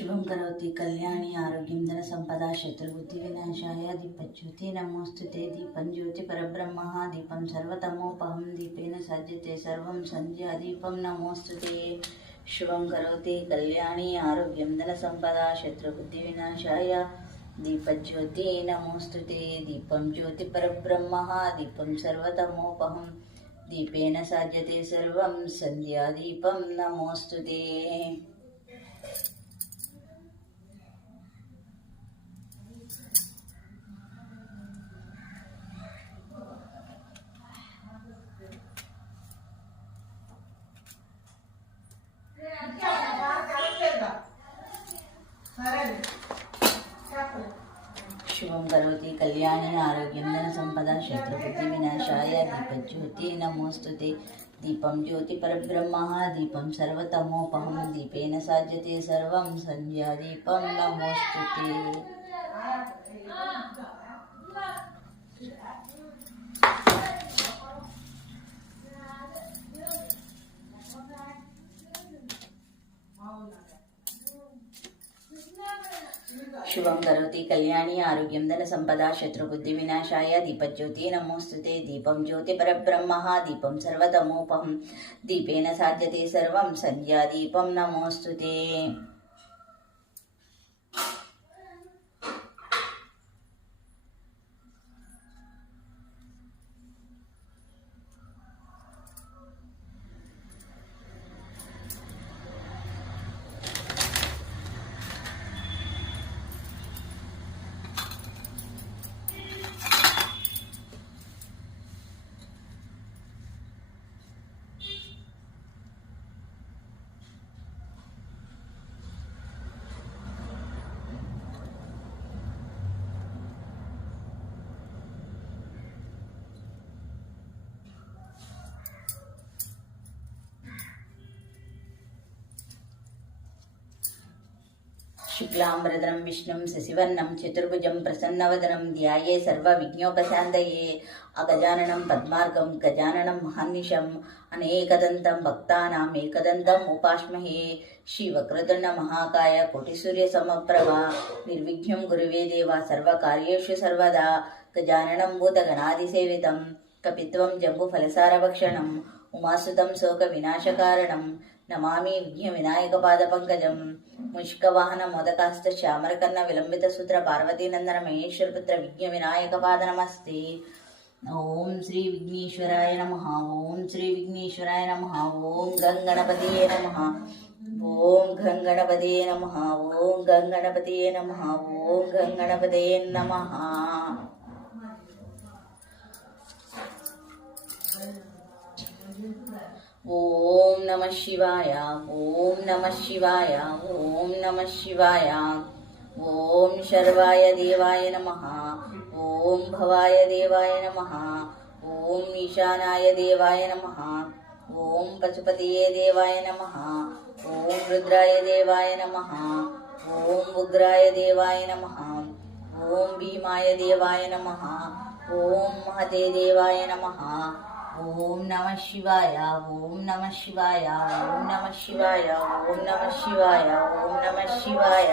शुभं करोति कल्याणी आरोग्यं धनसम्पदा शत्रुबुद्धिविनाशाय दीपज्योति नमोस्तुते दीपं ज्योतिपरब्रह्मः दीपं सर्वतमोपहं दीपेन सज्जते सर्वं संध्या दीपं नमोस्तुते शुभं करोति कल्याणी आरोग्यं धनसम्पदा शत्रुबुद्धिविनाशाय दीपज्योति नमोस्तुते दीपं ज्योतिपरब्रह्मः दीपं सर्वतमोपहं दीपेन सज्जते सर्वं संध्या दीपं नमोस्तुते शुभं करोति कल्याणी आरोग्यं धनसम्पदा शत्रुबुद्धिविनाशाय दीपज्योति नमोस्तुते दीपं ज्योतिपरब्रह्मः दीपं सर्वतमोपहं दीपेन सज्जते सर्वं संध्या दीपं नमोस्तुते शुभं करोति कल्याणी आरोग्यं धनसम्पदा शत्रुबुद्धिविनाशाय दीपज्योति नमोस्तुते दीपं ज्योतिपरब्रह्मः दीपं सर्वतमोपहं दीपेन साध्यते सर्वं संध्या दीपं नमोस्तुते शुक्लांबरधरं विष्णुं शशिवर्णं चतुर्भुजं प्रसन्नवदनं ध्याये सर्वविघ्नोपशान्तये अगजाननं पद्मार्गं गजाननं महानिशम् अनेकदन्तं भक्तानाम् एकदन्तम् उपास्महे श्रीवक्रतुण्ड महाकाय कोटिसूर्यसमप्रभा निर्विघ्नं गुरुवे देवा सर्वकार्येषु सर्वदा गजाननं भूतगणादिसेवितं कपित्वं जम्बुफलसारभक्षणम् उमासुतं शोकविनाशकारणं नमामि विघ्नविनायकपादपङ्कजं मुष्कवाहन मोदकास्त श्यामरकर्ण विलम्बितसूत्र पार्वतीनन्दन महेश्वरपुत्र विघ्नविनायकपादनमस्ते ओम श्री विघ्नेश्वराय नमः ओम श्री विघ्नेश्वराय नमः ओम गंगणपतये नमः ओम गंगणपतये नमः ओम गंगणपतये नमः ओम गंगणपतये नमः ओम नमः शिवाय ओम नमः शिवाय ओम नमः शिवाय ओम शर्वाय देवाय नमः ओम भवाय देवाय नमः ओम ईशानाय देवाय नमः ओम पशुपतये देवाय नमः ओम रुद्राय देवाय नमः ओम उग्राय देवाय नमः ओम भीमाय देवाय नमः ओम महते देवाय नमः ओम नमः शिवाय ओम नमः शिवाय ओम नमः शिवाय ओम नमः शिवाय ओम नमः शिवाय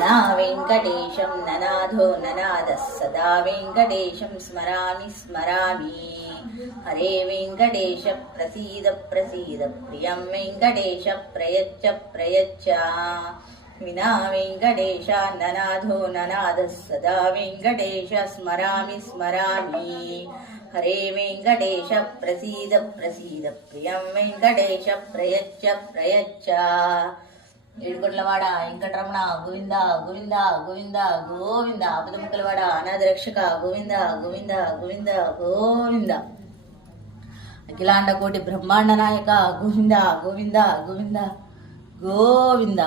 ना वेंकटेशं ननाथो ननादः सदा वेंकटेशं स्मरामि स्मरामि हरे वेंकटेश प्रसीद प्रसीद प्रियं वेंकटेश प्रयच्छ प्रयच्छ विना वेंकटेश ननाथो ननादः सदा वेंकटेश स्मरामि स्मरामि हरे वेंकटेश प्रसीद प्रसीद प्रियं वेंकटेश प्रयच्छ प्रयच्छ ఏడుకొండలవాడ వెంకటరమణ గోవింద గోవింద గోవింద గోవింద ఆపదముక్కలవాడ అనాథ రక్షక గోవింద గోవింద గోవింద గోవింద అఖిలాండ కోటి బ్రహ్మాండ నాయక గోవింద గోవింద గోవింద గోవింద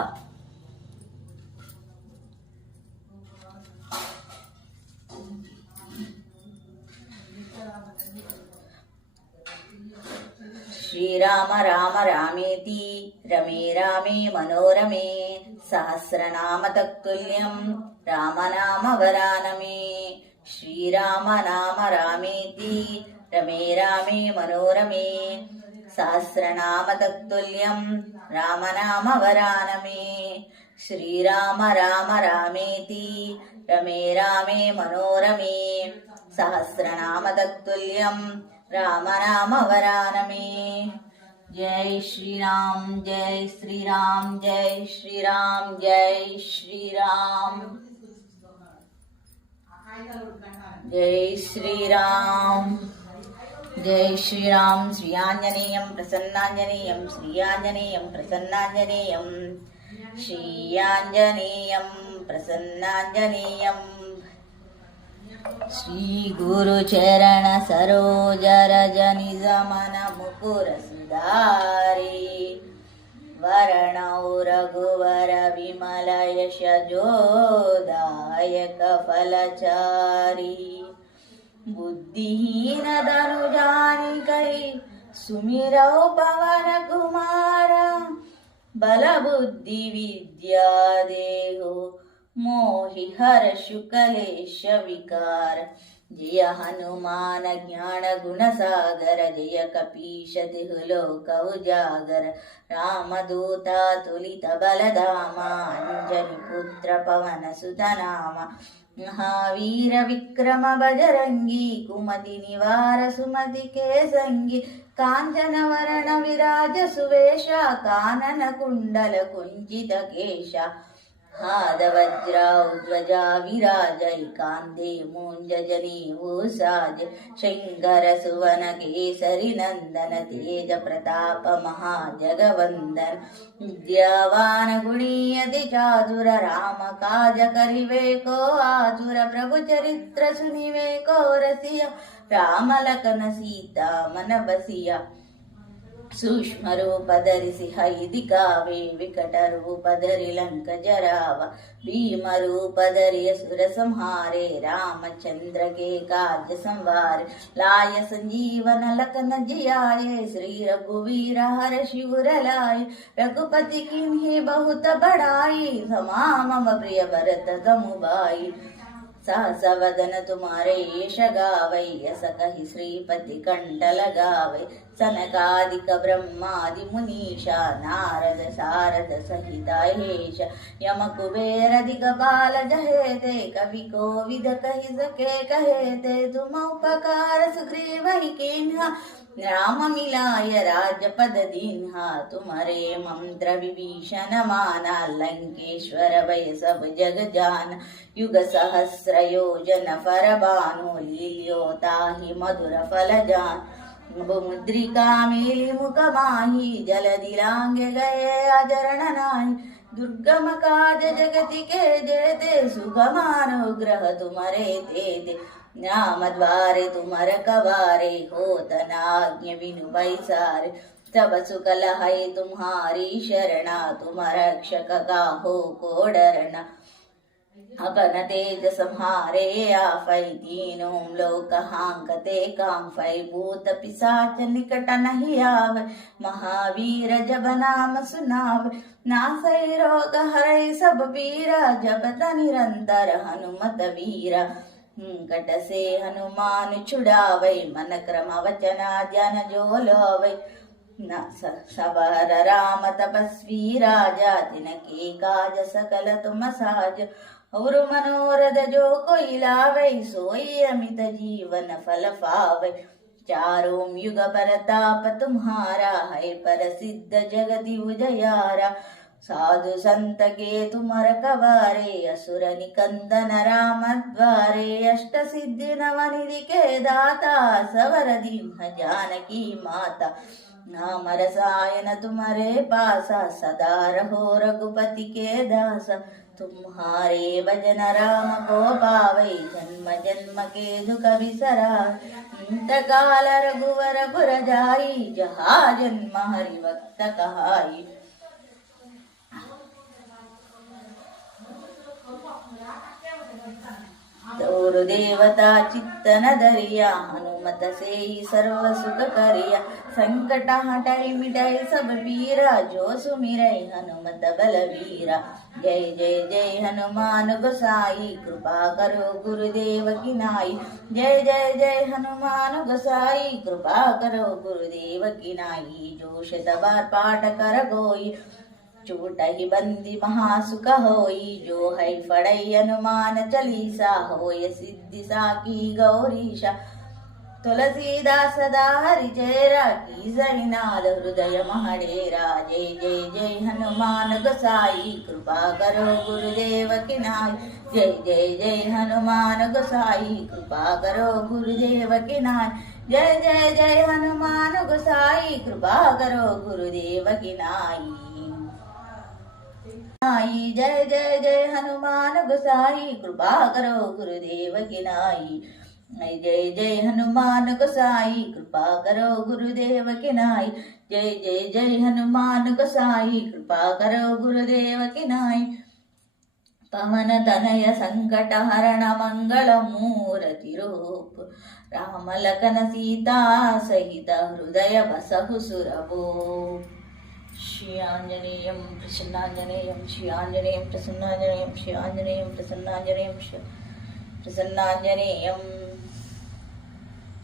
श्रीराम राम रामेति रमे रामे मनोरमे सहस्रनाम तत्तुल्यं रामनाम वरानमे श्रीराम नाम रामेति रमे रामे मनोरमे सहस्रनाम तत्तुल्यं रामनाम वरानमे। श्रीराम राम रामेति रमे रामे मनोरमे। सहस्रनाम तत्तुल्यं रामनाम वरानमे। जय श्री राम, जय श्री राम, जय श्री राम, जय श्री राम, जय श्री राम, जय श्री राम। श्री आंजनेयं प्रसन्नांजनेयं, श्री आंजनेयं प्रसन्नांजनेयं, श्री आंजनेयं प्रसन्नांजनेयं। श्री गुरुचरण सरोज रज निज मन मुकुर सुधारी। वरणौ रघुवर विमल यश जोदायक फलचारी। बुद्धिहीन धनु जानिकै सुमिरौ पवन कुमार। बल बुद्धि विद्या देहो मोहि हर्षु कलेश विकार। जय हनुमान ज्ञान गुण सागर, जय कपीश तिहु लोक उजागर। रामदूता तुलित बलधामा, अंजनी पुत्र पवन सुत नामा। महावीर विक्रम बजरंगी, कुमति निवार सुमति के संगी। कांचन वरण विराज सुवेशा, कानन कुंडल कुंचित केशा। हाद वज्रा विराजै, कांधे मूंज जनेऊ साज। शृंगार सुवन केसरी नंदन, तेज प्रताप महाजगवंदन। विद्यावान गुणी अति चातुर, राम काज करिवे को आतुर। प्रभु चरित्र सुनिवे को रसिया, राम लखन सीता मन बसिया। सूक्ष्म रूप धरि सिंह दिखावे, विकट रूप धरि लंक जरावा। भीम रूप धरि असुर संहारे, रामचंद्र के काज संवारे। लाय संजीवन लखन जियाए, श्री रघुवीर हर्षि उर लाए। रघुपति कीन्ही बहुत बड़ाई, समामम प्रिय भरत तमु भाई। सहस वदन तुम्हारे यश गावै, यस कहि श्रीपति कंठ लगावै। सनकादिक ब्रह्मादि मुनीषा, नारद सारद सहित अहेश। यम कुबेर दिगपाल जहेते, कवि कोविद कहि सके कहेते। तुम उपकार सुग्रीव ही कीन्हा, राम मिलाय राजपद दीन्हा। तुम्हारे मंत्र विभीषण माना, लंकेश्वर भय सब जग जान। युग सहस्र योजन फर बानो, लील्यो ताहि मधुर फल जान। मुद्रिका मेलि मुख माहि, जल दिलांगे गए अजरण नाही। दुर्गम काज जगति के जेते, सुगमानुग्रह तुम्हारे तेते। नाम द्वारे तुमर कवारे, होत न आज्ञ बिनु पैसारे। सब सुख लहै तुम्हारी शरणा, तुम रक्षक काहू को डरना। अपन तेज सम्हारे आफै, तीनों लोक हांकते कांफै। भूत पिशाच निकट नहीं आवे, महावीर जब नाम सुनावे। नासै रोग हरै सब पीरा, जपत निरंतर हनुमत वीरा। कट से हनुमान छुड़ावै, मन क्रम वचन ध्यान जो लावै। सबर राम तपस्वी राजा, तिनके काज सकल तुम साज। और मनोरथ जो कोई लावै, सोई अमित जीवन फल पावै। चारों युग परताप तुम्हारा, है प्रसिद्ध जगति उजियारा। साधु संत के तुम रखवारे, असुर निकंदन राम द्वारे। अष्ट सिद्धि नवनिधि के दाता, सवर दीन जानकी माता। नाम रसायन तुम्हारे पासा, सदा रहो रघुपति के दासा। तुम्हारे भजन राम को पावै, जन्म जन्म के दुख बिसराय। अंत काल रघुवर पुर जाई, जहाँ जन्म हरि भक्त कहाई। और देवता चित्तन दरिया हनुमत से ही सर्व सुख करिया संकट हटाई मिटाई सब पीरा जो सुमिरई हनुमत बलवीरा जय जय जय हनुमान गोसाई कृपा करो गुरुदेव की नाई जय जय जय हनुमान गोसाई कृपा करो गुरुदेव की नाई जो शत बार पाठ कर गोई चूट ही बंदी महासुख होई जो है फड़ई हनुमान चालीसा होय सिद्धि साकी गौरीशा तुलसीदास सदा हरिचेरा की जयनाद हृदय महडेरा जय जय जय हनुमान गोसाई कृपा करो गुरुदेव की नाई जय जय जय हनुमान गोसाई कृपा करो गुरुदेव की नाई जय जय जय हनुमान गोसाई कृपा करो गुरुदेव की नाई जय जय जय हनुमान गोसाई कृपा करो गुरुदेव की नाई जय जय हनुमान गोसाई कृपा करो गुरुदेव की नाई जय जय जय हनुमान गोसाई कृपा करो गुरुदेव की नाई पवन तनय संकट हरण मंगल मूर्ति रूप राम लखन सीता सहित हृदय बसहु सुरभो श्री आंजनेयं प्रसन्नांजनेयं श्री आंजनेयं प्रसन्नांजनेयं श्री आंजनेयं प्रसन्नांजनेयं प्रसन्नांजनेयं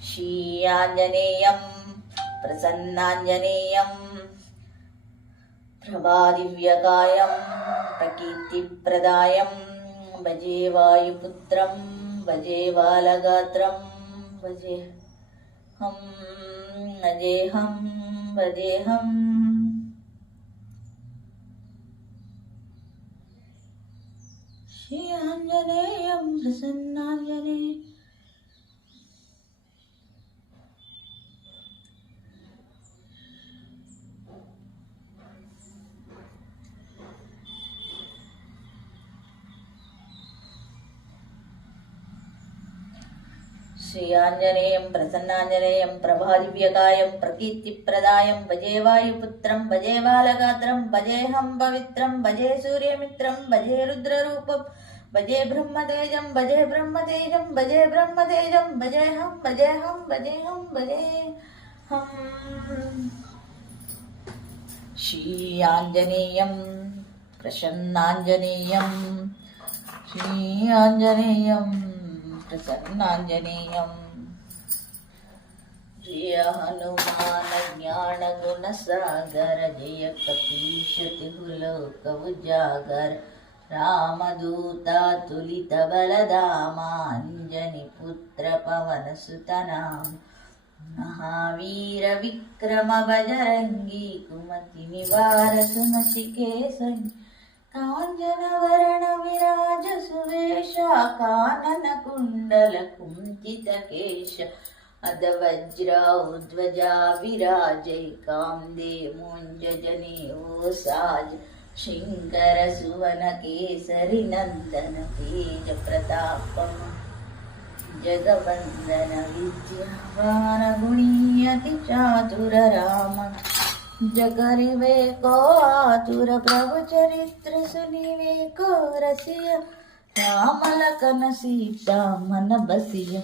श्री आंजनेयं प्रसन्नांजनेयं प्रभादिव्यकायं प्रकीर्तिप्रदायं भजे वायुपुत्रं भजे बालगात्रं भजेऽहं भजेऽहं श्री आंजनेयं प्रसन्नांजनेयं श्री आंजनेयं प्रसन्नांजनेयं प्रभादिव्यकायं प्रकीर्तिप्रदायं भजे वायुपुत्रं भजे बालगात्रं भजेऽहं पवित्रं भजे सूर्यमित्रं भजे रुद्ररूपं भजे ब्रह्मतेजं भजे ब्रह्मतेजं भजे ब्रह्मतेजं भजेऽहं श्री आंजनेयं प्रसन्नांजनेयं श्री आंजनेयं प्रसन्नांजनेयं जय हनुमान ज्ञान गुण सागर जय कपीश तिहुलोक उजागर रामदूता तुलित बलधामा अंजनी पुत्र पवन सुत नाम महावीर विक्रम बजरंगी कुमति निवार सुमतिकेसरी कांचन वरण विराज सुवेशा कानन कुंडल कुंचित केश अधवज्राध्वजा विराजै कांदे मुंज जनेऊ साज शंकर सुवन केसरी नंदन तेज प्रतापम जगवंदन विद्यावान गुणीयति चातुर राम जगरिवे को आतुर प्रभु चरित्र सुनिवे को रसिया राम लखन सीता मन बसिया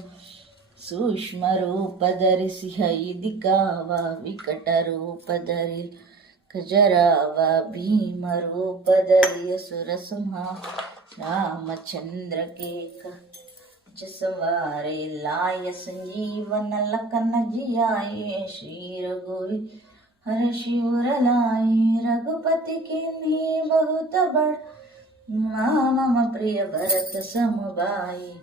सूक्ष्म रूप धरि सिंह दिखावा विकट रूप धरि खजरावा भीम रूप धरि असुर संहार रामचंद्र के सवारे लाय संजीवन लखन जियाए श्री रघुवीर हर शिवर लाई रघुपति किन्हीं बहुत बड़ मम प्रिय भरत सम भाई